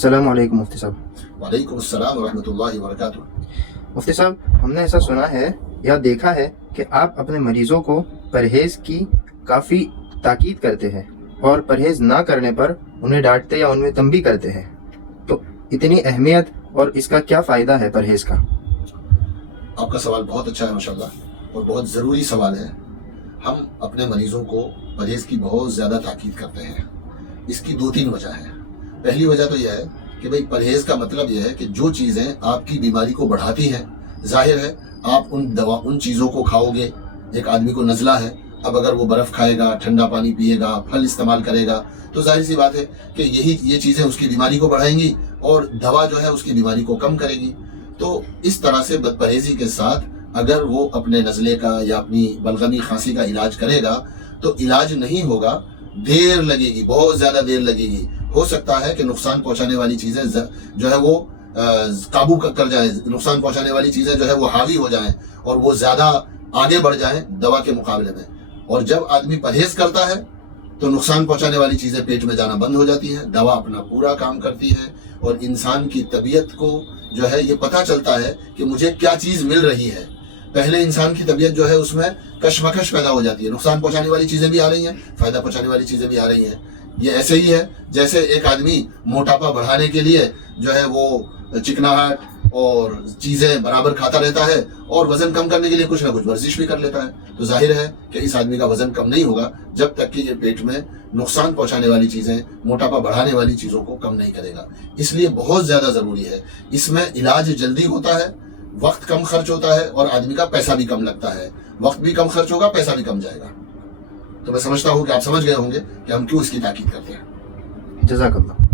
السلام علیکم مفتی صاحب۔ وعلیکم السلام ورحمۃ اللہ وبرکاتہ۔ مفتی صاحب، ہم نے ایسا سنا ہے یا دیکھا ہے کہ آپ اپنے مریضوں کو پرہیز کی کافی تاکید کرتے ہیں اور پرہیز نہ کرنے پر انہیں ڈانٹتے یا ان میں تنبیہ کرتے ہیں، تو اتنی اہمیت اور اس کا کیا فائدہ ہے پرہیز کا؟ آپ کا سوال بہت اچھا ہے ماشاءاللہ، اور بہت ضروری سوال ہے۔ ہم اپنے مریضوں کو پرہیز کی بہت زیادہ تاکید کرتے ہیں۔ اس کی 2-3 وجہ ہیں۔ پہلی وجہ تو یہ ہے کہ بھئی پرہیز کا مطلب یہ ہے کہ جو چیزیں آپ کی بیماری کو بڑھاتی ہیں، ظاہر ہے آپ ان چیزوں کو کھاؤ گے۔ ایک آدمی کو نزلہ ہے، اب اگر وہ برف کھائے گا، ٹھنڈا پانی پیے گا، پھل استعمال کرے گا، تو ظاہر سی بات ہے کہ یہ چیزیں اس کی بیماری کو بڑھائیں گی اور دوا جو ہے اس کی بیماری کو کم کرے گی۔ تو اس طرح سے بد پرہیزی کے ساتھ اگر وہ اپنے نزلے کا یا اپنی بلغمی کھانسی کا علاج کرے گا تو علاج نہیں ہوگا، دیر لگے گی، بہت زیادہ دیر لگے گی۔ ہو سکتا ہے کہ نقصان پہنچانے والی چیزیں جو ہے وہ قابو کر جائیں، نقصان پہنچانے والی چیزیں جو ہے وہ حاوی ہو جائیں اور وہ زیادہ آگے بڑھ جائیں دوا کے مقابلے میں۔ اور جب آدمی پرہیز کرتا ہے تو نقصان پہنچانے والی چیزیں پیٹ میں جانا بند ہو جاتی ہیں، دوا اپنا پورا کام کرتی ہے اور انسان کی طبیعت کو جو ہے یہ پتہ چلتا ہے کہ مجھے کیا چیز مل رہی ہے۔ پہلے انسان کی طبیعت جو ہے اس میں کشمکش پیدا ہو جاتی ہے، نقصان پہنچانے والی چیزیں بھی آ رہی ہیں، فائدہ پہنچانے والی چیزیں بھی آ رہی ہیں۔ یہ ایسے ہی ہے جیسے ایک آدمی موٹاپا بڑھانے کے لیے جو ہے وہ چکناہٹ اور چیزیں برابر کھاتا رہتا ہے اور وزن کم کرنے کے لیے کچھ نہ کچھ ورزش بھی کر لیتا ہے، تو ظاہر ہے کہ اس آدمی کا وزن کم نہیں ہوگا جب تک کہ یہ پیٹ میں نقصان پہنچانے والی چیزیں، موٹاپا بڑھانے والی چیزوں کو کم نہیں کرے گا۔ اس لیے بہت زیادہ ضروری ہے۔ اس میں علاج جلدی ہوتا ہے، وقت کم خرچ ہوتا ہے اور آدمی کا پیسہ بھی کم لگتا ہے۔ وقت بھی کم خرچ ہوگا، پیسہ بھی کم جائے گا۔ تو میں سمجھتا ہوں کہ آپ سمجھ گئے ہوں گے کہ ہم کیوں اس کی تاکید کرتے ہیں۔ جزاک اللہ۔